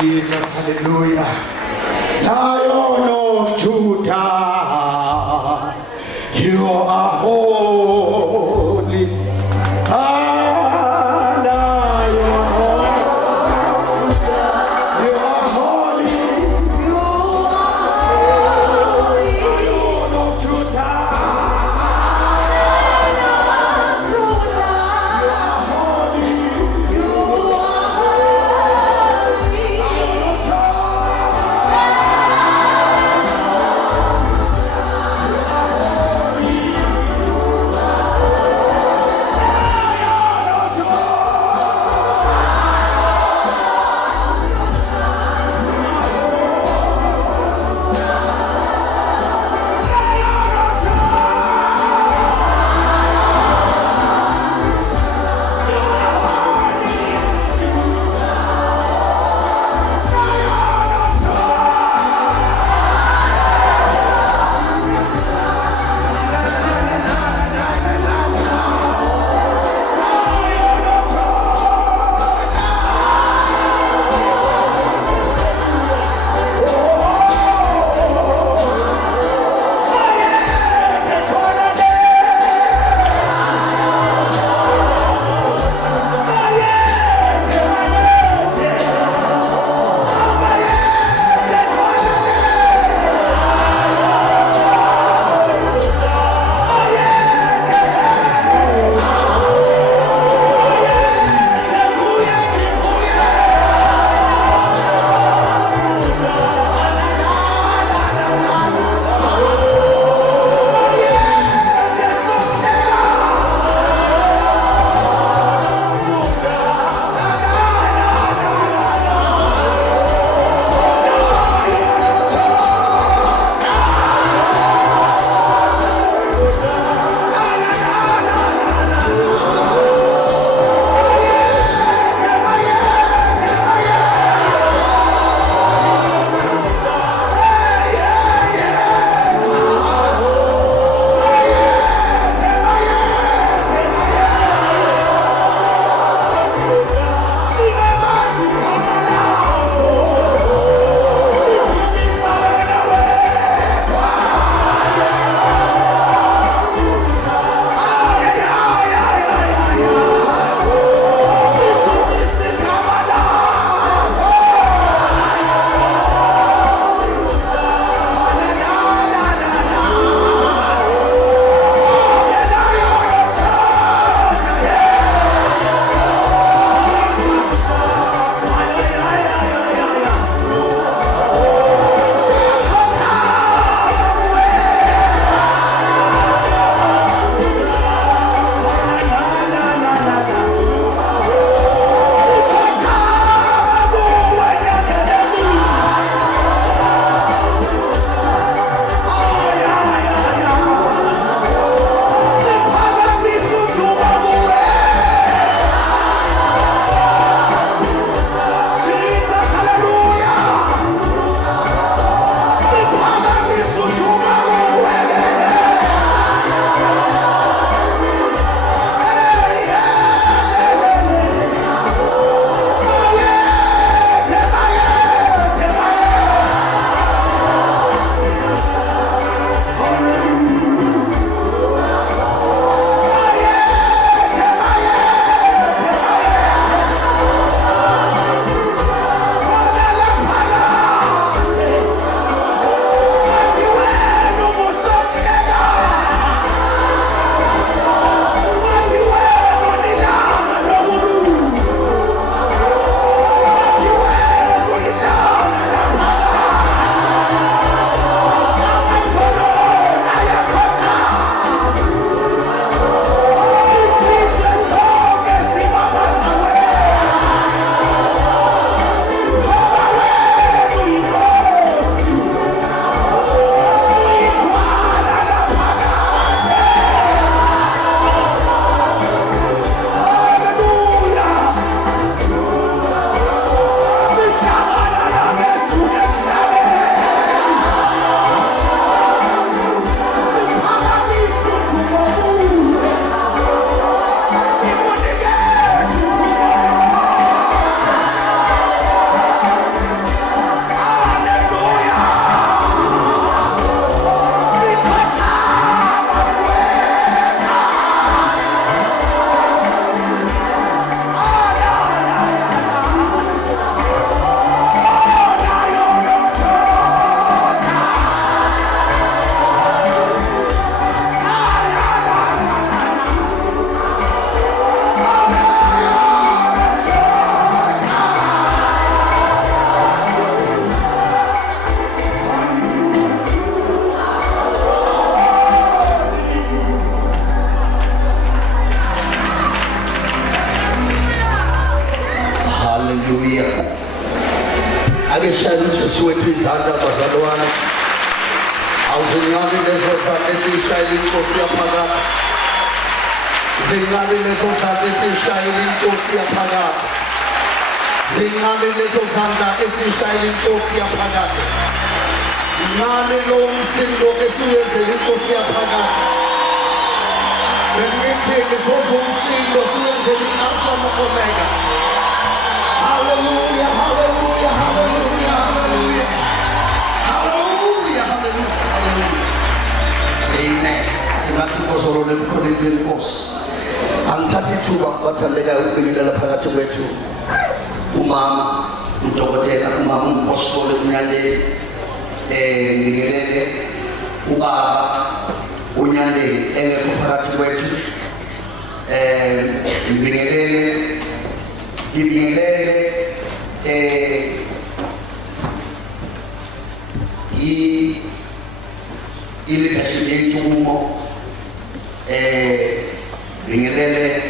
Jesus, hallelujah. Lion of Judah, you are holy. Lion of Judah, you are holy. You are holy. Lion of Judah, Hallelujah. Ake shayele uJesu wethu izandla bazalwane. Awuzinqabi lezo zandla esishayele inkosi yaphakade. Zinqabi lezo zandla esishayele inkosi yaphakade. Zinqabi lezo zandla esishayele inkosi yaphakade. Nqabi lo msindo esiwenzele inkosi yaphakade. Bemitheke sozomsindo siwenzele i-Alpha no-Omega. Hallelujah, hallelujah, hallelujah, hallelujah. Hallelujah, hallelujah, hallelujah. Amen. Singathi kozolo lemkhoneni lenkosi. Angithatha ithuba bathandekayo ukubingelela phakathi kwethu umama udokotela umama umpostoli uNyandeni ngibingelele ubaba uNyandeni engekho phakathi kwethu ngibingelele i-leadership yentumo ngibingelele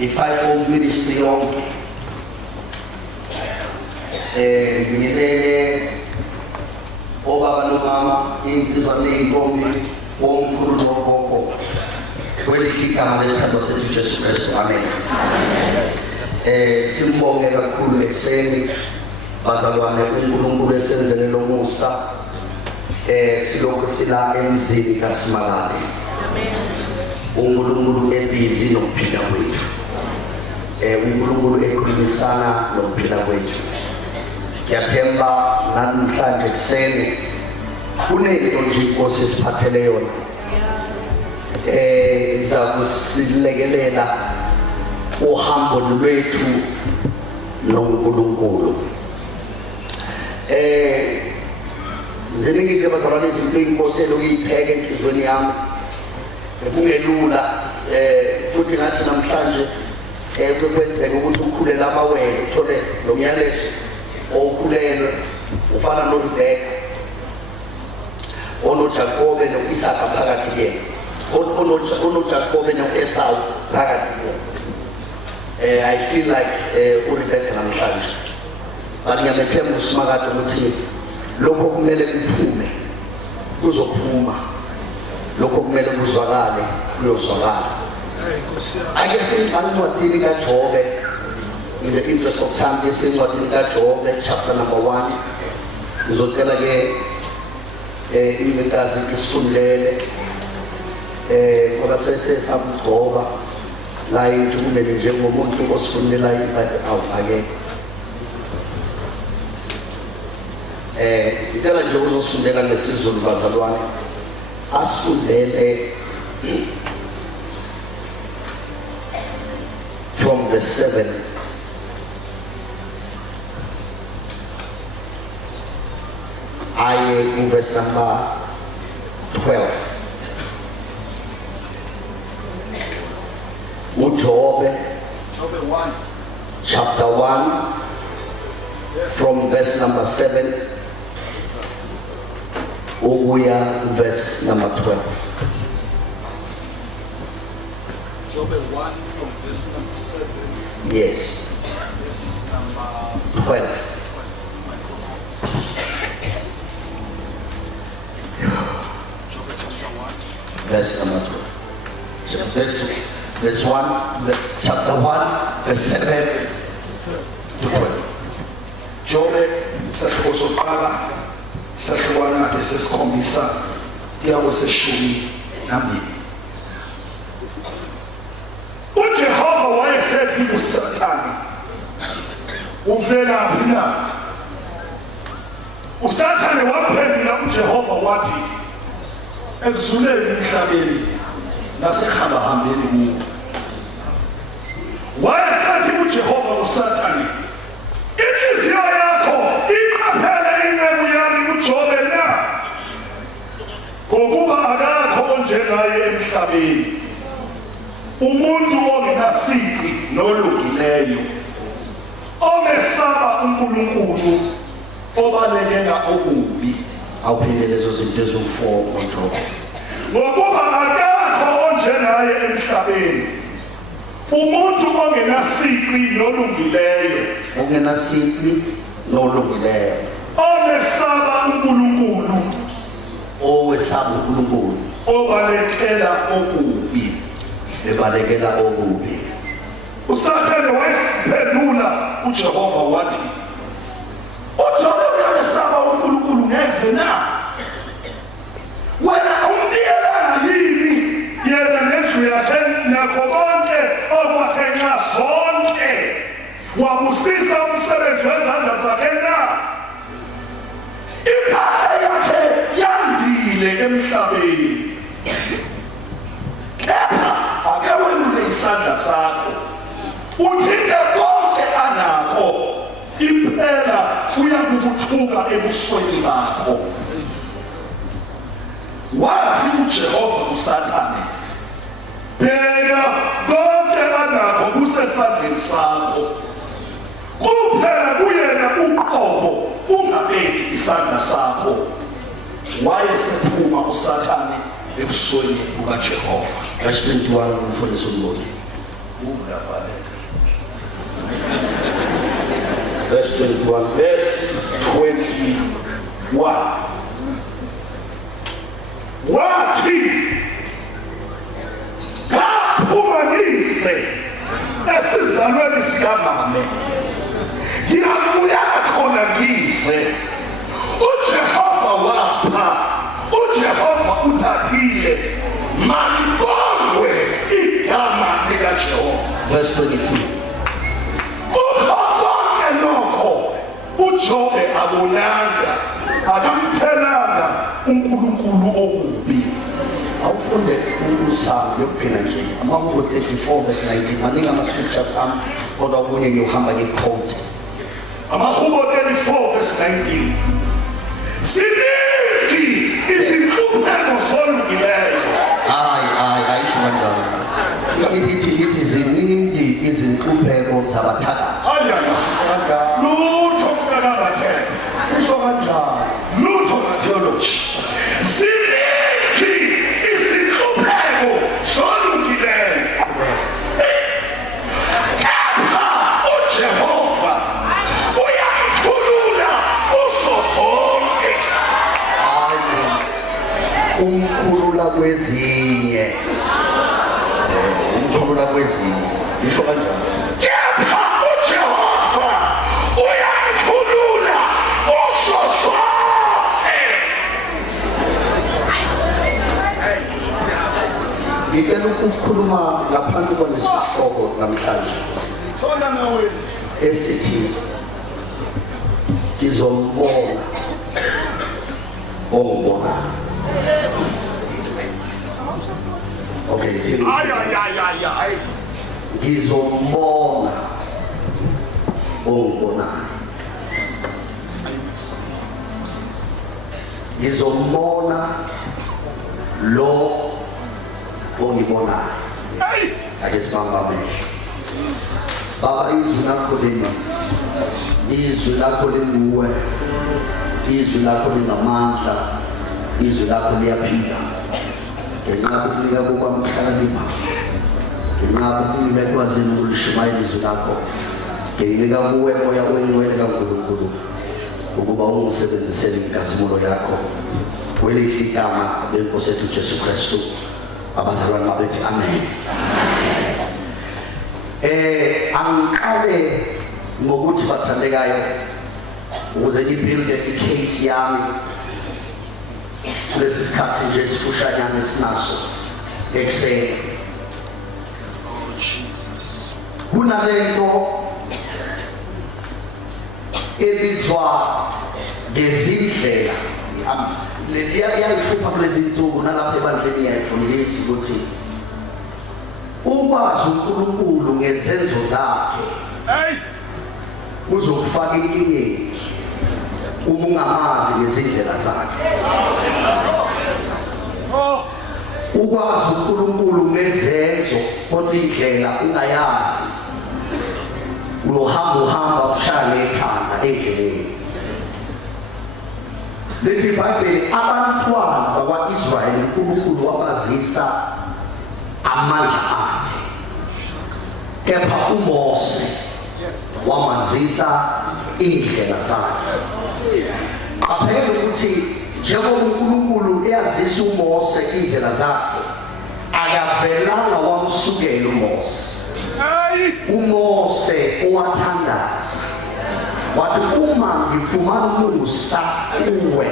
i-fivefold ministry yonke ngibingelele obaba nomama insizwa neyintombi omkhulu nogogo kwelihle igama lesithando sethu Jesu Kristu. Amen. Simbonge kakhulu ekuseni bazalwane uNkulunkulu esenzele lo musa silokhu sila emzini kaSimalali. uNkulunkulu ebhizi nokuphila kwethu. uNkulunkulu ekhulumisana nokuphila kwethu. Ngiyathemba namhlanje kuseni kunento nje inkosi esiphathele yona. Izakusilekelela uhambo lwethu noNkulunkulu. Ziningi nje bazalwane izinto inkosi elokuyipheka enhlizweni yami. Kungelula futhi ngathi namhlanje kwenzeka ukuthi ukhulela amawele uthole lo myalezo okhulelwe ufana noRebecca onoJakobe noIsaka phakathi kuyena. unoJakobe no-Esau phakathi kuyena. I feel like uRebecca namhlanje. But ngiyamethemba uSimakade ukuthi lokho kumele kuphume kuzophuma. Lokho kumele kuzwakale kuyozwakala. Ake siqale encwadini kaJobe. In the interest of time, this is what in Job, chapter number 1. Ngizocela ke inkazi isifundele ngoba sesesabugcoba la injumele njengomuntu osifundela iBhayibheli awake. Ngicela nje uzosifundela ngesizulu bazalwane. Asifundele from the 7. In verse number 12. Job chapter 1 from verse number 7 ukuya verse number 12. Job 1 from verse number 7. Yes. Verse number 12. Verse number 12. This one, chapter 1, verse 7 to 12. Job sakusoqala sakubona esesikhombisa kuyawo seshumi nambili. uJehova wayesethi kuSathane, uvelaphi na? uSathane waphendula uJehova wathi, ekuzuleni emhlabeni nasekhambahambeni kuwo. Wayesethi uJehova kuSathane, inhliziyo yakho iqaphele inceku yami uJobe na? Ngokuba akakho onjengaye emhlabeni, umuntu ongenasici nolungileyo, omesaba uNkulunkulu, obalekela okubi. Awuphinde lezo zinto eziwu4 uJobe. Ngokuba akakho onjenaye emhlabeni umuntu ongenasici nolungileyo ongenasici nolungileyo onesaba uNkulunkulu owesaba uNkulunkulu obalekela okubi ebalekela okubi. uSathane wayesiphendula uJehova wathi uJobe uyamesaba uNkulunkulu ngeze na wena umbiyelana yini yena nendlu yakhe nakho konke okwakhe nxa zonke wabusisa umsebenzi wezandla zakhe na impahla yakhe yandile emhlabeni kepha ake welule isandla sakho uthinte konke anakho impela uyakuthuka ebusweni bakho. Wathi uJehova kuSathane bheka konke anakho kusesandleni sakho kuphela kuyena uqobo ungabeki isandla sakho. Wayesephuma uSathane ebusweni bukaJehova. Verse 21 umfundisi uMboni. Verse 21. Verse 21. Wathi ngaphuma ngise esizalweni sikamame ngiyabuya khona ngise uJehova wapha uJehova uthathile manibongwe igama likaJehova. Verse 22. Konke lokho uJobe abonanga akamthelanga uNkulunkulu okubi. Awufunde uSamu yokuphila nje amaHubo 34 verse 19 maningi ama-scriptures ami kodwa okunye ngiyohamba nge-quote. amaHubo 34 verse 19 siningi izinhlupheko zolungileyo. Ayisho kanjalo. Ithi ziningi izinhlupheko zabathakathi. Lutho kukaBathele Isho kanjalo. lutho ngatheology siningi izinhlupheko zolungileyo kepha uJehova uyamkhulula usozonke. Umkhulula kwezinye. Umkhulula kwezinye. Isho kanjalo. Kepha uJehova uyamkhulula usozonke. Ngicela ukukhuluma ngaphansi kwalesihloko namhlanje Thona nawe esithi ngizombona ongibona. Okay, ngizombona ongibona. Ngizombona lo ongibona. Ake sibamba amehlo. Baba, izwi lakho lina, izwi lakho linguwe, izwi lakho linamandla, izwi lakho liyaphila. Ngenxa yokunika kukwamhlakanipha, ngenxa yokunika ekwazini ukulishumayela izwi lakho, nginika kuwe moya oyingcwele kaNkulunkulu ukuba ungisebenzisele inkazimulo yakho kwelihle igama lenkosi yethu Jesu Kristu. Abazalwane babethi amen. Angiqale ngokuthi bathandekayo ukuze ngibuilde icase yami kulesi sikhathi nje esifushanyana esinaso ekuseni. Kunalento ebizwa ngezindlela liyayihlupha kulezi nsuku nalapha ebandleni yayifundisa ukuthi ukwazi uNkulunkulu ngezenzo zakhe uzokufaka inkingeni uma ungamazi ngezindlela zakhe. Ukwazi uNkulunkulu ngezenzo kodwa indlela ungayazi uyohamba ushaya ekhanda endleleni. Lithi iBhayibheli abantwana bakwa-Israyeli uNkulunkulu wabazisa amandla akhe. Kepha uMose wamazisa indlela zakhe. Aphela ukuthi njengoba uNkulunkulu eyazisa uMose indlela zakhe, akavelanga wamsukela uMose. uMose owathandaza wathi uma ngifumana umusa kuwe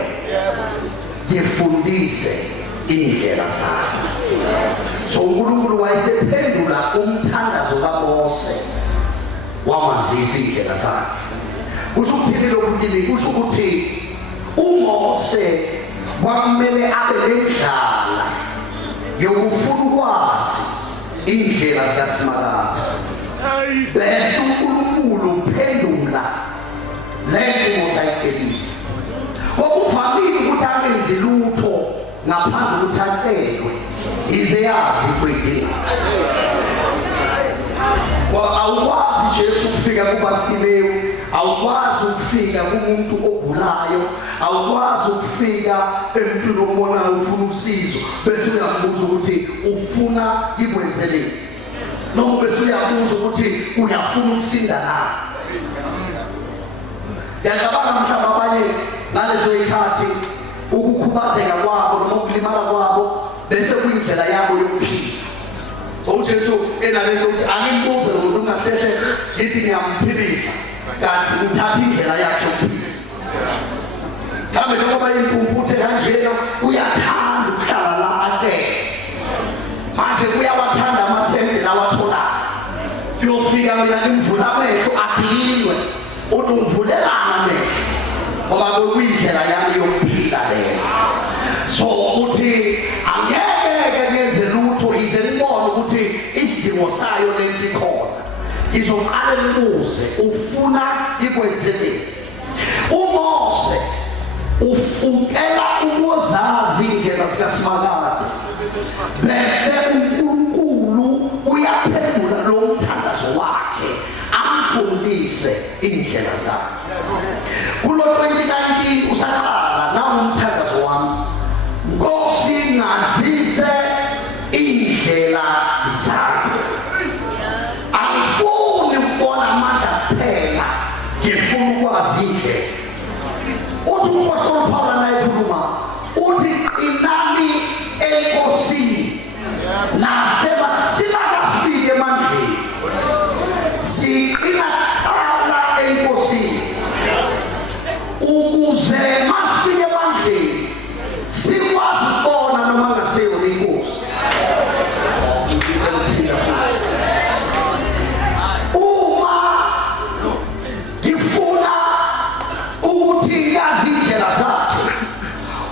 ngifundise indlela zakho. So uNkulunkulu wayesephendula umthandazo kaMose wamazisa indlela zakhe. Kusho ukuphile lokukini, kusho ukuthi uMose kwamele abe nendlala yokufuna ukwazi indlela zikaSimakade. Bese uNkulunkulu uphendula lento mosayikelile. Kokuvamile ukuthi angenzi lutho ngaphandle ukuthi acelwe ize yazi kwedinga. Awukwazi Jesu ukufika kuBartimeyu, awukwazi ukufika kumuntu ogulayo, awukwazi ukufika emntwini obonayo ufuna usizo bese uyambuza ukuthi ufuna ikwenzeleni, noma bese uyabuza ukuthi uyafuna ukusinda na. Yacabanga mhlawumbe abanye ngalezo yikhathi ukukhubazeka kwabo noma ukulimala kwabo bese kuyindlela yabo yokuphila. uJesu enalento ukuthi angimbuze umuntu ungaseshe ngithi ngiyamphilisa kanti uthatha indlela yakhe yokuphila. Kambe njengoba impumputhe kanjena uyathanda ukuhlala la ake. Manje uyawathanda amasente lawa atholayo. Kuyofika mina ngimvula amehlo adilwe uthi ungivulelana amehlo ngoba kuyindlela yami yokuphila leyo. So uthi angeke ngenze lutho ize ngibone ukuthi isidingo sayo lento ikhona. Ngizoqala ngibuze ufuna ikwenzeleni. uMose ufukela ukuzazi indlela zikaSimakade bese uNkulunkulu uyaphendula lo mthandazo wakhe amfundise indlela zakhe. Kulo 2019 usaqala nawo umthandazo wami, Nkosi ngazise indlela zakhe. Angifuni ukubona amandla kuphela, ngifuna ukwazi indlela. Uthi uMpostoli Paul naye ekhuluma uthi inani enkosini naseba singakafiki emandleni siqina qala enkosini ukuze masifike emandleni sikwazi ukubona noma ngaseyo inkosi. Uma ngifuna ukuthi yazi indlela zakhe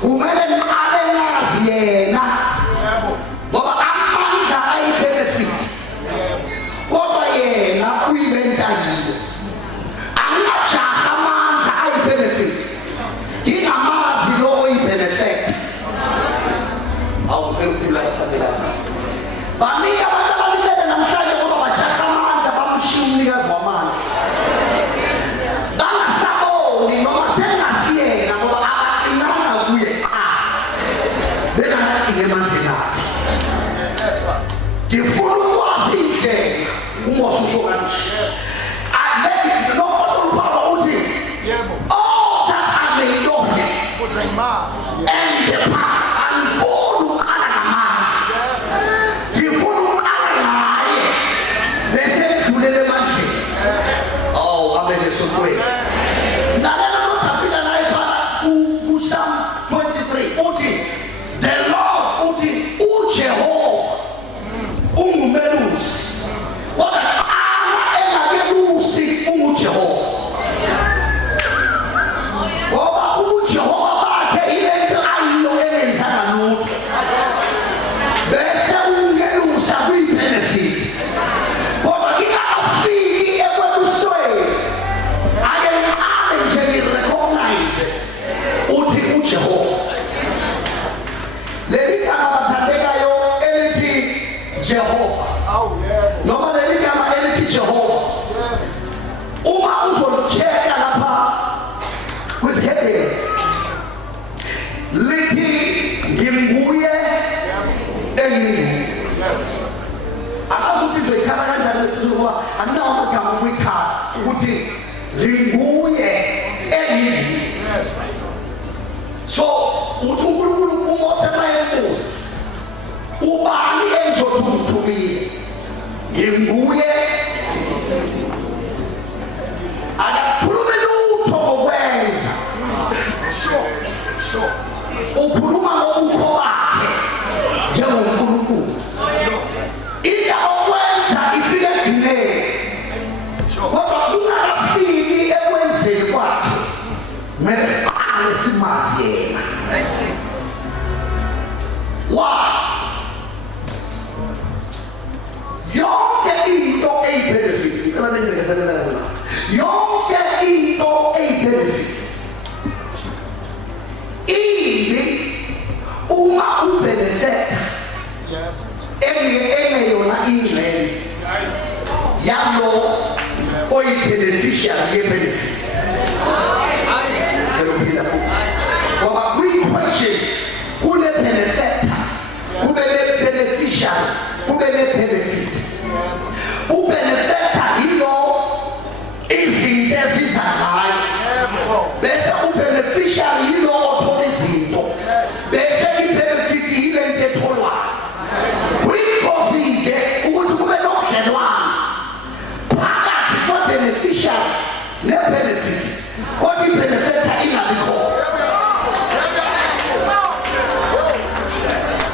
kumele ngiqale ngazi yena ngoba amandla ayi-benefit kodwa yena uyibentayile. Anginajaha amandla ayi-benefit ngingamazi lo oyi-benefit. Baningi abantu abalimele namhlanje ngoba bajaha amandla bamshiya umnikazi wamandla bangasaboni noma sengasiyena ngoba abaqinanga kuye bengakinga emandleni akhe. Ngifuna ukwazi indlela uMose usho kanje. Nompostoli Paulo uthi all that I may know him and depart. Angifuni uqala ngamandla, ngifuna uqala naye bese ngidlulele emandleni. Oh, amen esonweni. Lalela nothafika naye phala kuPsalm 23 uthi the Lord uthi uJehova ungumelusi kodwa qala engakelusi unguJehova ngoba uJehova bakhe ilento ayiyo engenzanga lutho bese ungelusa kuyi-benefit kodwa ngingakafiki ekwelusweni ake lesizulu andinawo amagama kwikhasi ukuthi linguye engini. So uthi uNkulunkulu uMose mayembuza ubani engizothumile nginguye. Akakhulumi lutho ngokwenza, ukhuluma ngobukho bakhe njengoNkulunkulu. Into okwenza ifike egcineni, kodwa ungakafiki ekwenzeni kwakhe kumele siqale simazi yena. Why? Yonke into eyi-benefit, yonke into eyi-benefit imbi uma ubenefeta engeyona ingxenye yalo oyi-beneficiary ye-benefit. Ngoba kwi-equation kune-benefactor, kube ne-beneficiary, kube ne-benefit. Ubenefactor yilo izinto eziza ngayo, bese ubeneficiary yilo othola izinto, bese i-benefit yile nto etholwayo. Kuyingozi-ke ukuthi kube nobudlelwano phakathi kwe-beneficiary ne-benefit, kodwa i-benefactor ingabi khona.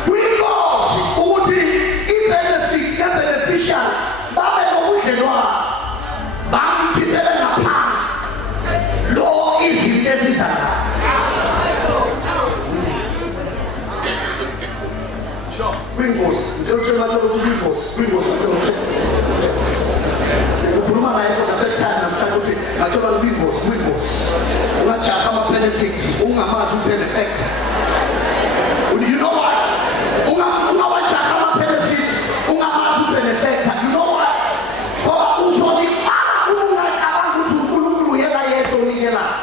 Kuyingozi ukuthi i-benefit ne-beneficiary babe nobudlelwano, bamkhiphele ngaphandle lo izinto ezizayo. Kuyingozi, ngitshela ukuthi kuyingozi. Ukhuluma naye for the first time namhlanje ukuthi ngitshela kuyingozi. Ungajaha ama-benefits, ungamazi u-benefactor. You know what? Ungawajaha ama-benefits, ungamazi u-benefactor. You know what? Ngoba uzolibala ungacabanga ukuthi uNkulunkulu yena yedwa onikelayo.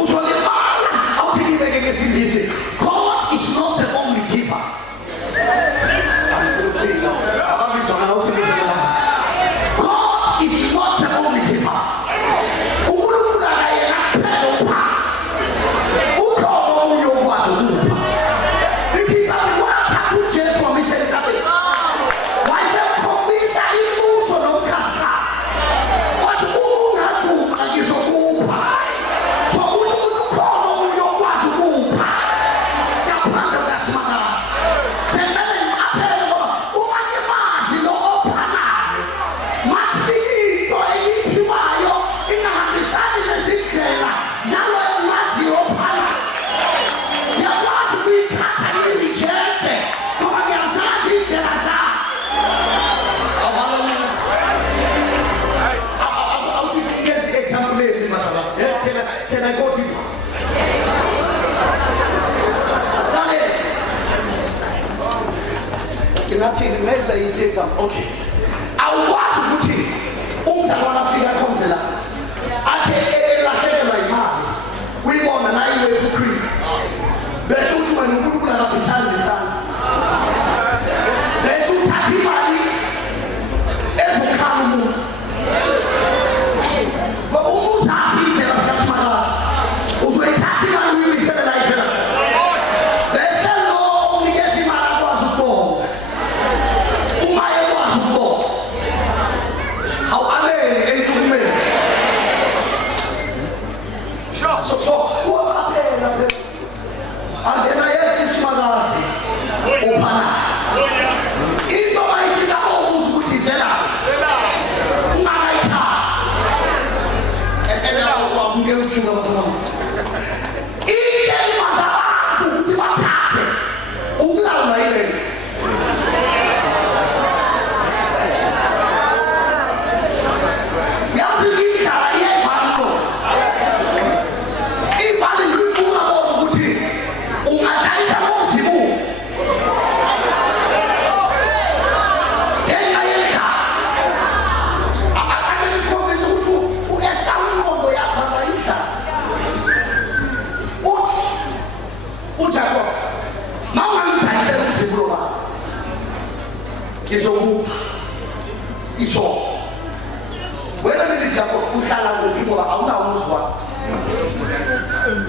Uzolibala awuphikile ngesingisi. God is not the only giver. God is not the only giver. uNkulunkulu akayena kuphela upha. Ukhona omunye okwazi ukupha. Iphimba likwathatha uJesu wamisa entabeni. Wayesemkhombisa imibuso nomkhasikasi. Wathi ungaguma ngizokupha. So kusho ukuthi ukhona omunye okwazi ukupha. Ngaphandle kukaSimakala. Semele ngiqaphele ngoba uma ngimazi lo ophanayo, makufika into eyiphiwayo ingahambisani nezindlela zaloyo maziyo ophanayo, ngiyakwazi ukuyithatha ngiyilijete ngoba ngiyazazi iy'ndlela zayo. Here's the example lady, Masala. Can I go to you? Nginathi ngenza i-example. Okay. Awukwazi ukuthi umzalwane afike akhonze la athe elahlekelwa imali uyibona naye ekhukhwini bese uthi wena uNkulunkulu akaphisani nesandla, bese uthatha imali ezokhala umuntu. Ngoba uzazi indlela zikaSimakala, uzoyithatha imali uyibuyisele la ivela. Bese lo omnikeza imali akwazi ukubonga. Uma ekwazi ukubonga, awualele enhlukumeni. So uwaphela angena yedwa uSimakala uphana. Into mayifika obuza ukuthi ivela ungakayithatha. Ngeke ujuka basalamu. Into mazabantu ukuthi bathathe ukulawula ile. Yazi indlela yevalo. Ivalo libuka ukuthi ungadayisa ngozimu. Ngenxa yendlela. Akakhombisa ukuthi uEsawu yakho indlela. Ujacob mawungangibhalisela umzimu lo baba ngizokupha iso wena ngithi yakho uhlala kuphi ngoba awunawo umuzi wakho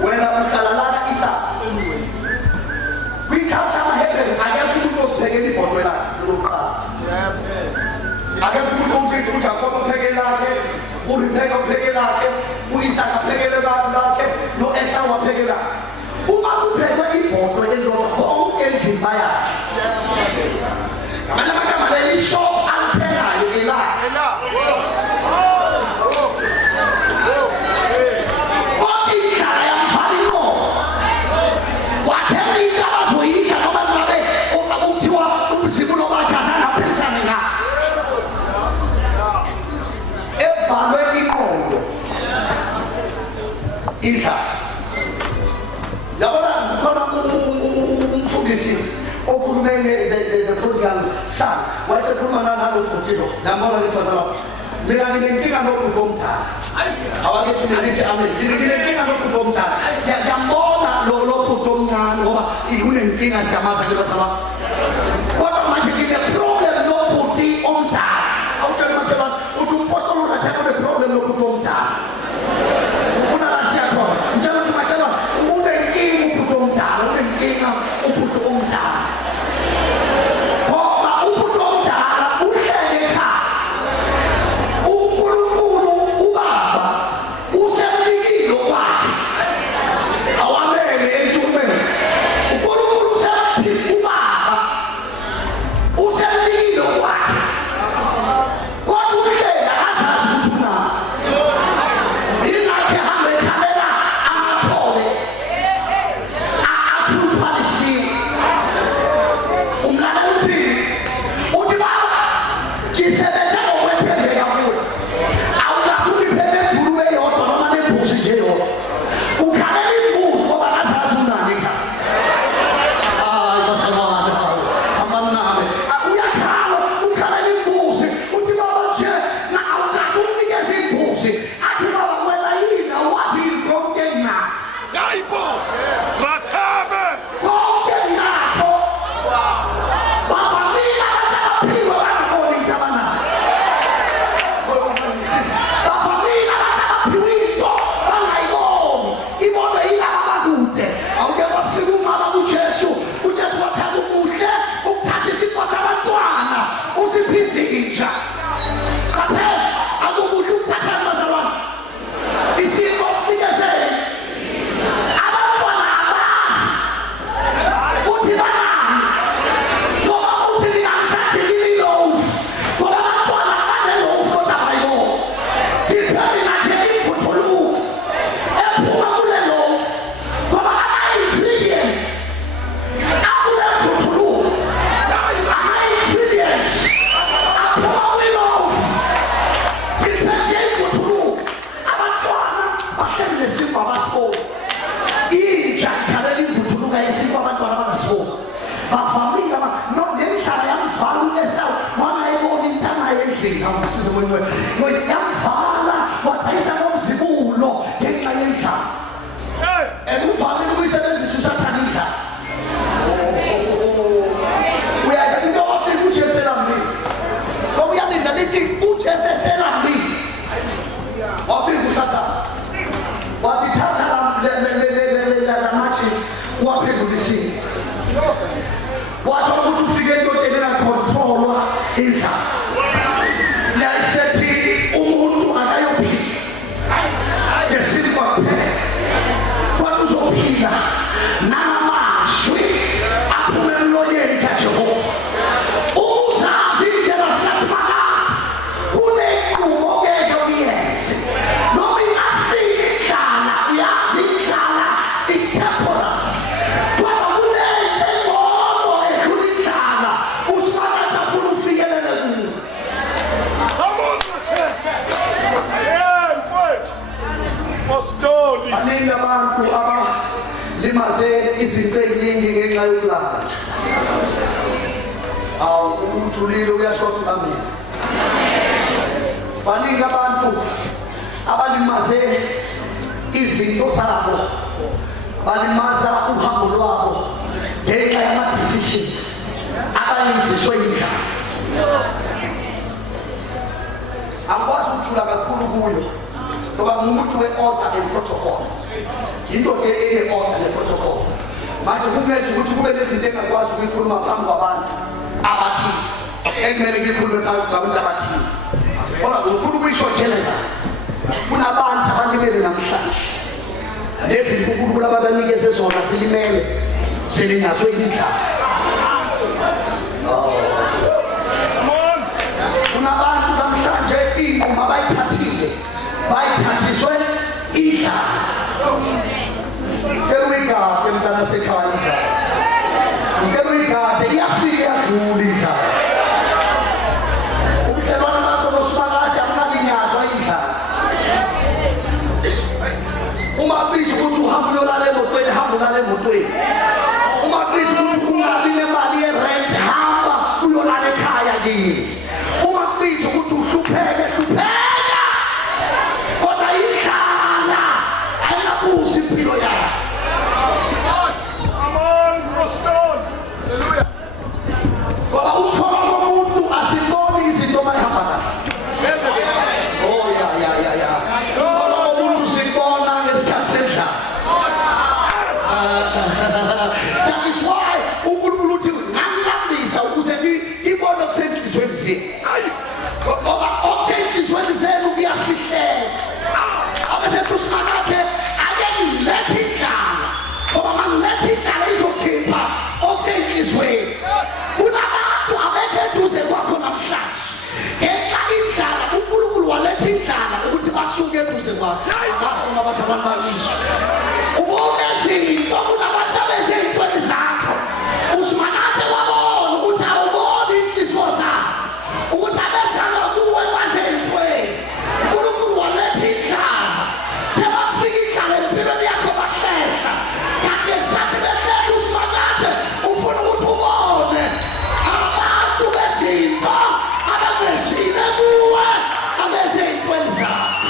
wena uhlala lana isa kwi-culture ama-heaven akekho umuntu osiphekela ibhodwe lakhe lokuqala akekho umuntu omfika uJakobe upheke lakhe uRibeka upheke lakhe u-Isaka aphekele lakhe no-Esawu apheke lakhe uma kuphekwe ibhodwe elilodwa bonke endlini bayadla ngamanye amagama leli shop aliphengayo elakhe Isa yabona khona umfundisi okhulumene the prodigal son wayesekhuluma nalo futhilo nambona lifazana mina nginenkinga nokuthi omdala awakethi ngithi amen nginenkinga nokuthi omdala yambona lo futhi omncane ngoba unenkinga siyamaza ke basaba kodwa manje ngine problem nokuthi omdala awutshela makeba uthi umpostoli unathatha le problem nokuthi omdala Uthulile uyashoka amen. Baningi abantu abalimaze izinto zabo, balimaza uhambo lwabo ngenxa yama decisions abayenziswe yindlela. angikwazi ukuthula kakhulu kuyo ngoba ngumuntu we-order and protocol. Yinto ke ene-order ne-protocol. Manje kumele ukuthi kube nezinto engakwazi ukuyikhuluma phambi kwabantu abathize ekumele ngikhulume ngabantu abathize. Kodwa ngifuna ukuyisho general, kunabantu abalimele namhlanje. Lezi nkulunkulu ababanikeze zona zilimele selingazwe indlala. Kunabantu namhlanje ingoma bayithathile bayithathiswe indlala. Ngeke uyigade mntana sekhaya indlala. Ngeke uyigade iyafika iyadlula indlala. Ubudlelwane bakho noSimakade akunalinyazwa indlala. Uma bizi ukuthi uhambe uyolala emotweni, hamba ulale emotweni. Uma bizi ukuthi ungabi nemali yerent, hamba uyolala ekhaya kini. Uma bizi ukuthi uhlupheke, hlupheka. Kodwa indlala ayinabusi impilo yakho. Ngoba ukholwa komuntu asiboni izinto mayihamba kahle. Oh ya. Ukholwa komuntu sibona ngesikhathi sendlala. That is why uNkulunkulu uthi ngilambisa ukuze ngibone okusenhlizweni zenu. Ngoba okusenhlizweni zenu kuyafihlela. Abesethu uSimakade ake ngilethe indlala. Ngoba mangilethe indlala izokhipha okusenhlizweni. Kunabantu abekho eduze kwakho namhlanje. Ngenxa indlala uNkulunkulu waletha indlala ukuthi basuke eduze kwakho. Ngaso noma basabantu bakiso. Ubone izinto kunabantu abezintweni zakho. uSimakade wabona ukuthi awuboni inhliziyo zakho. Ukuthi abesanga kuwe basentweni. uNkulunkulu waletha indlala. Sebafika indlala empilweni yakho bahlehla. Kanti esikhathi behlehla uSimakade ufuna ukuthi ubone abantu bezinto abangezile kuwe abezintweni zakho.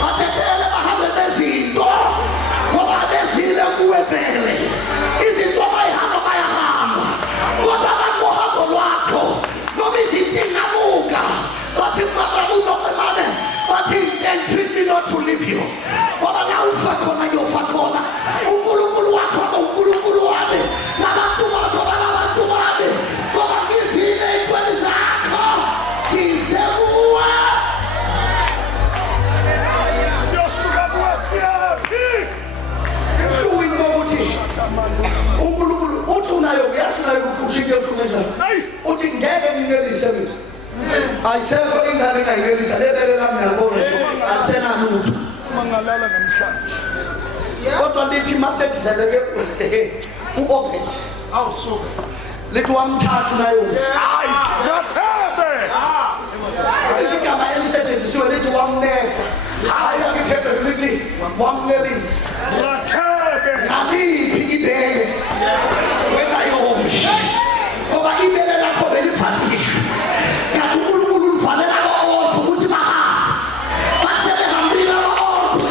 Batetele bahambe nezinto ngoba bezile kuwe vele. Izinto bayihamba bayahamba. Kodwa abantu bohambo lwakho noma izinto ingabuka bathi unokwemane bathi then treat me not to leave you. Ngoba la ufa khona yofa khona. uNkulunkulu wakho uNkulunkulu wami nabantu bakho balabantu bami. Ngoba ngizile ey'ntweni zakho ngize kuwe. Emhlungwini kokuthi uNkulunkulu uthi unayo uyasunayo ukuthi into ehlunge njani. Uthi ngeke nginelise mina. Ayisekho ingane engayinelisa lebele lami ngiyabona nje alisenalutho. Mangalala namhlanje. Kodwa lithi masekuzaleke u-Obed Awusuka. lithi wamthatha nayo. Hayi, yathebe. Igama elisetshenzisiwe lithi wamnesa. Hayi akithebe lithi wamnelisa. Yathebe. Ngaliphi ibele weNaomi ngoba ibele lakho belivalile. Kanti uNkulunkulu ulivalela abodwa ukuthi bahambe. Bathe behambile abodwa.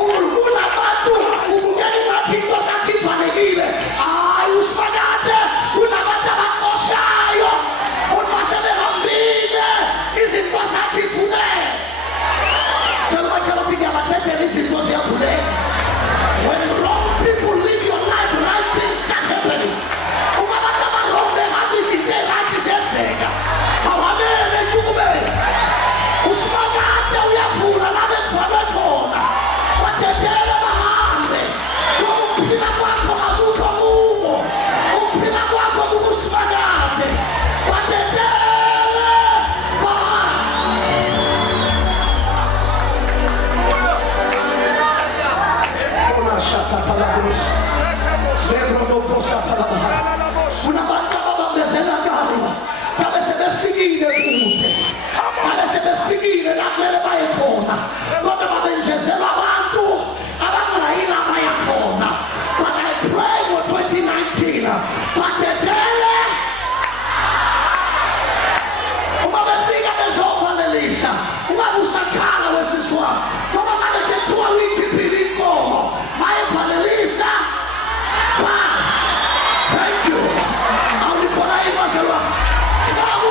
uNkulunkulu abantu ubukela ingathi into zakhe ivalekile. Hayi uSimakade kunabantu abaqoshayo. Kodwa sebehambile izinto zakhe ivuleke. Njengoba ukuthi ngiyabadedela izinto ziyavuleka. When wrong people live your life, right things start happening. Umabantu abarong behamba izinto ey'rayithi ziyenzeka. Awamele entshukubeni. uSimakade uyavula la bekuvalwe khona. Badedele bahambe. Ngoba ukuphila kwakho akukho kubo. Ukuphila kwakho kukuSimakade. Badedele bahambe. Kunabantu ababambezelakayo babe sebefikile kude. Babe sebefikile la kumele baye khona. Kodwa babenjezelwa abantu abangayila baya khona. But I pray for 2019 badedele. Uma befika bezovalelisa ungabe usakhala wesiswa ngoba ngabe sekuthiwa uyikhiphile inkomo mayivalelisa. Thank you. Awulikhona ibazalwa. Ngabe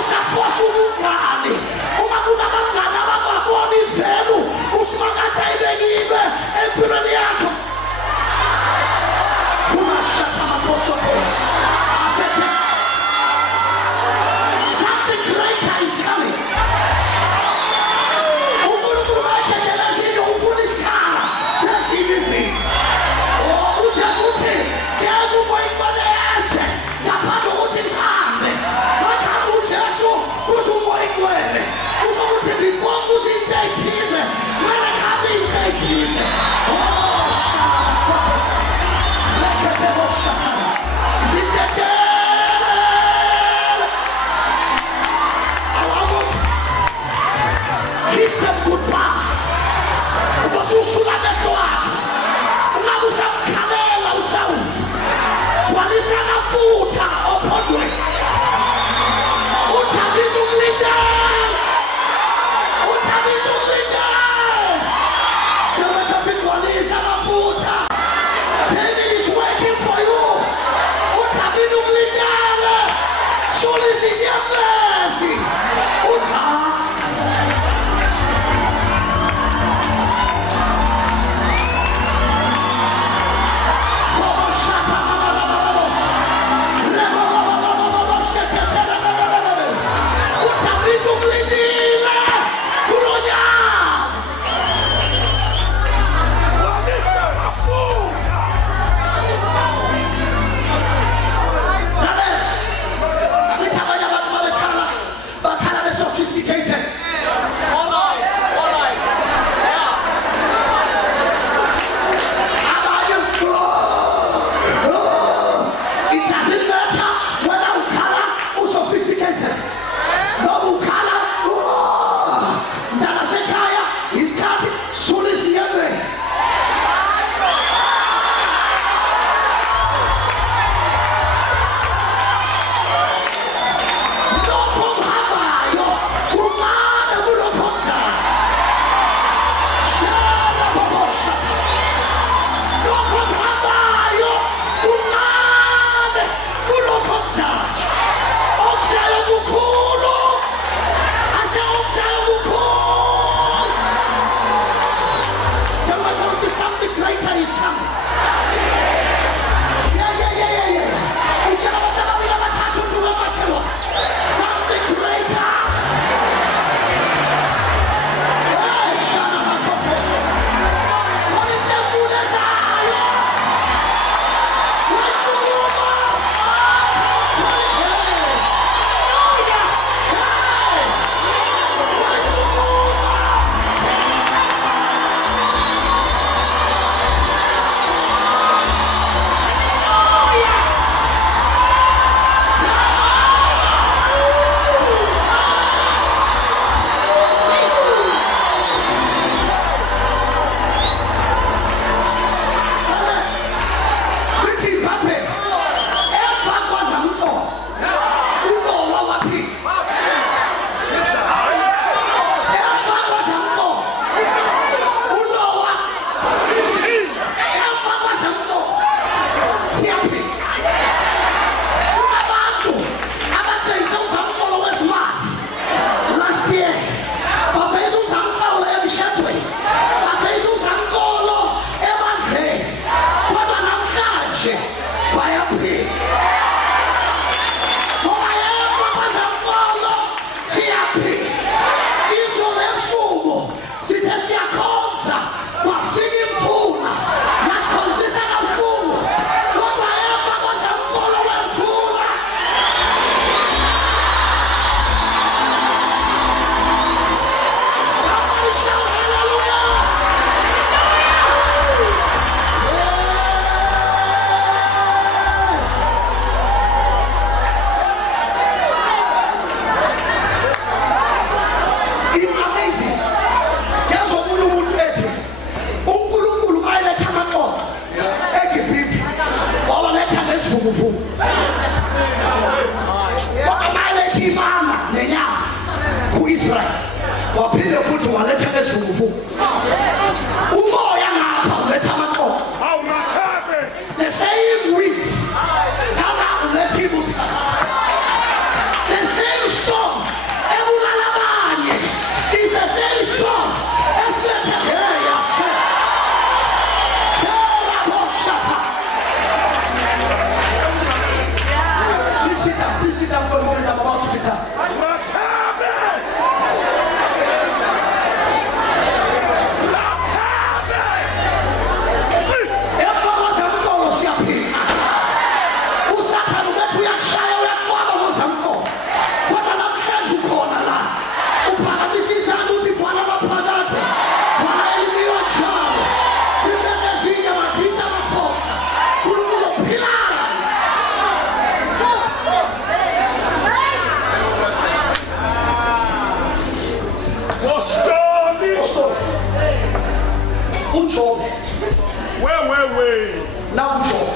nakuJobe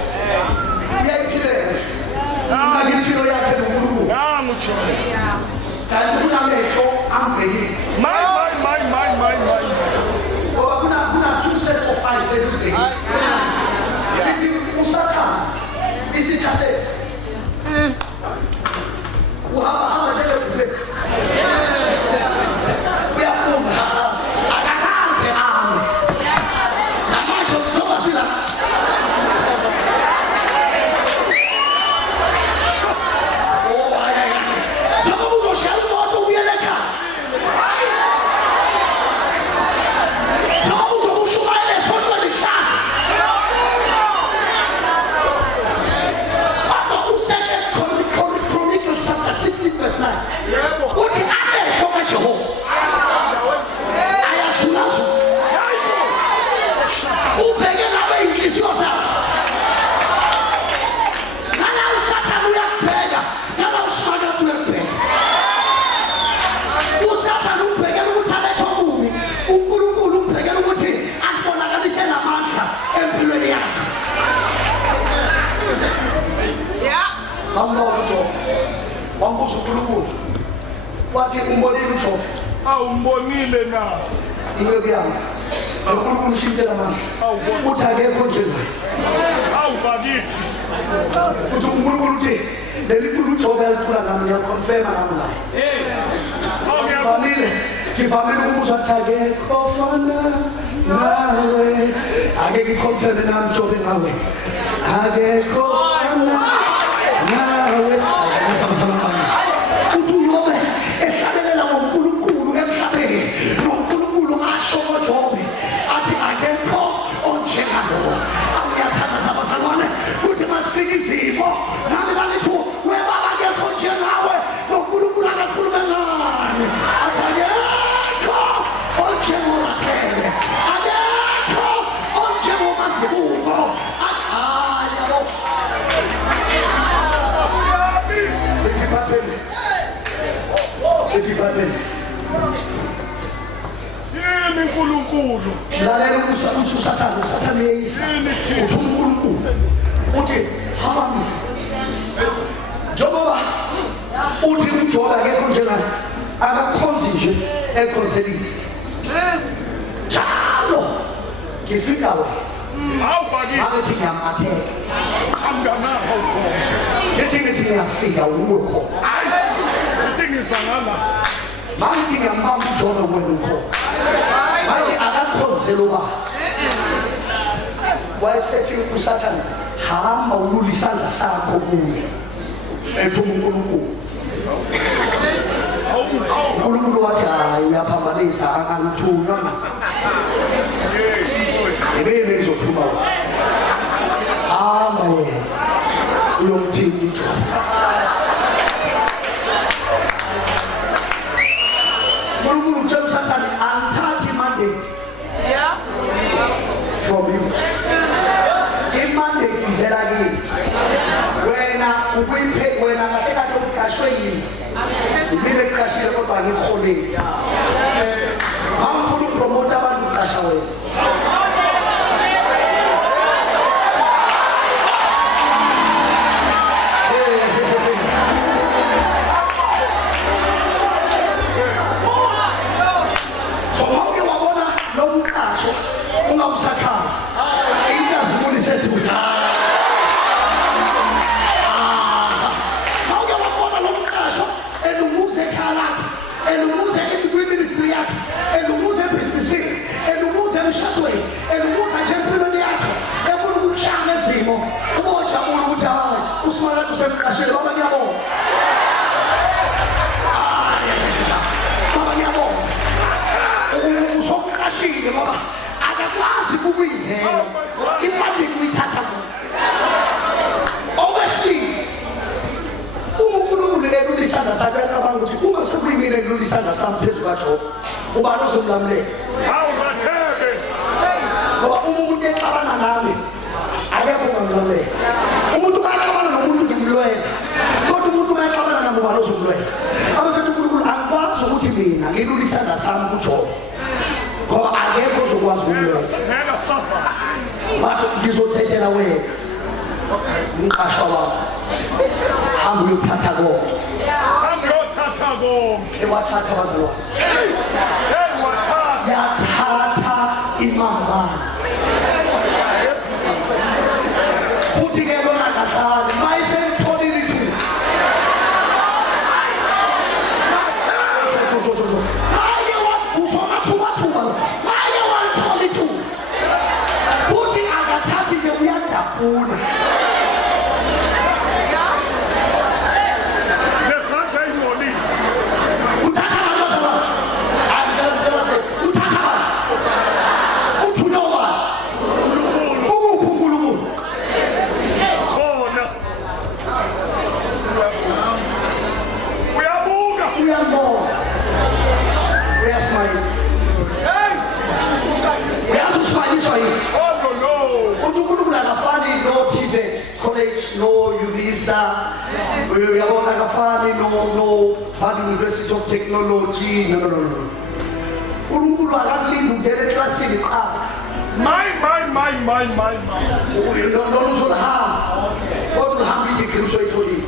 uyayiphilela kanti impilo yakhe noNkulunkulu Namu Jobe. kanti kunamehlo ambhekile My. ngoba kuna two sets of eyes ezibhekile lithi usathane isitha sethu uhamba njengegulesi uyafunda akakaze ame namanje njengoba sila njengoba uzoshaya imoto ubuyele ekhaya njengoba uzokushumayela esontweni kusasa Chronicles chapter 16 verse 9 uthi amehlo kaJehova ayazulazo ubheke ngabe inhliziyo zakho ngala usathane uyakubheka ngala uShaka uyakubheka usathane ubhekela ukuthi alethe okubi uNkulunkulu ubhekela ukuthi asibonakalise namandla empilweni yakhe Wambona uJobe wambuza uNkulunkulu wathi umbonile uJobe Awumbonile na. inwebu yami uNkulunkulu ushintshela amandla uthi akekho njengaye Awubakithi. uthi uNkulunkulu uthi leli nkulu uJobe alikhula nami ngiyakonfirma nami la ngivamile ukubuza ukuthi akekho fana nawe ake ngikonfirme nami Jobe ngawe akekho fana nawe uthi uyobe ehlabelela ngoNkulunkulu emhlabeni noNkulunkulu asho ngoJobe athi akekho onjengalo awuyathandaza abazalwane kuthi masifika izimo nami balithi webaba akekho njengawe noNkulunkulu akakhulume ngani athi akekho onjengorakhele akekho onjengomazibuko yabo Ethi babeni Yini uNkulunkulu. lalela ukuthi usathane uyeyisa uthi uNkulunkulu uthi hamba njengoba uthi uJobe akekho njengaye akakhonzi nje ekhonselisi njalo ngifika wena Awubakithi. ngathi ngiyamatheka Kamngana awukhona. ngithi ngiyafika ukho Uthi ngizangala. mangithi ngiyambamba uJobe wena ukho manje akakhonzela uba wayesethi usathane hamba ulula isandla sakho kuye ethuma uNkulunkulu uNkulunkulu wathi hayi uyaphambanisa angangithunywa ibele ngizothuma hamba wena uyomthini uJobe uNkulunkulu utshela usathane angithathi imandate from you imandate ivela kimi wena ukuyiphe wena kahle kahle uqashwe yini imile kuqashile kodwa ngikholeni angifuna ukupromote abantu uqasha wena so wonke wabona lo mqasho ungawusakhanga inkazimulo iseduza wonke wabona lo mqasho elunguze ekhaya lakhe elunguze kwiminisitri yakhe elunguze ebhizinisini elunguze emshadweni elunguze nje empilweni yakhe efuna ukushanga ezimo ubojabula ukuthi hayi uSimakade usemqashile baba ngiyabonga baba ngiyabonga usokuqashile ngoba akakwazi ukuyizela imali kuyithatha obviously uNkulunkulu elula isandla sakhe acabanga ukuthi uma sekuyimile elula isandla sami phezu kaJobe ubani ozomlamulela Awubathebe. ngoba umuntu exabana nami akekho ongamlamulela umuntu baxabana nomuntu ngimlwela kodwa umuntu baxabana nami ubani ozomlwela abasethi uNkulunkulu angikwazi ukuthi mina ngilula isandla sami kuJobe ngoba akekho ozokwazi ukumlwela Ngeke safa. wathi ngizodedela wena umqashwa wakho hamba uyothatha konke Angiyothatha konke. ewathatha bazalwane Wathatha. yathatha imambala futhi ke lona kahlali mayisentholile ithuba maye usomathubathuba maye walithola ithuba futhi akathathi ke uyadabula Lesandla ingcolile. uthatha abantu bazalwane uthatha abantu uthunywa ubani ukuphi unkulunkulu Khona. Uyabuka. uyambona uyasmayila uyazi usmayiswa yini Oh no. uthi unkulunkulu akafani no-tvet college no-unisa uyabona akafani no-Vaal University of Technology no unkulunkulu akakulindi ungena eklasini qala My. lona uzolihamba kodwa uhamba idigri usoyitholile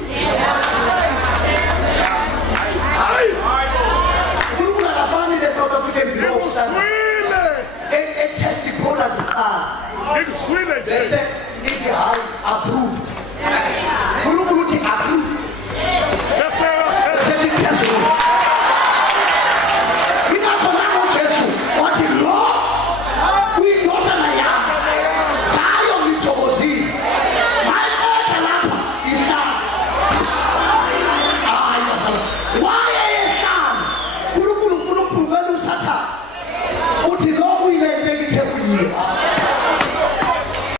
Hayi. unkulunkulu akafani ne-South African Bureau of Standards Swile. etest iPoland qala Ngikuswile nje. bese ithi hayi approved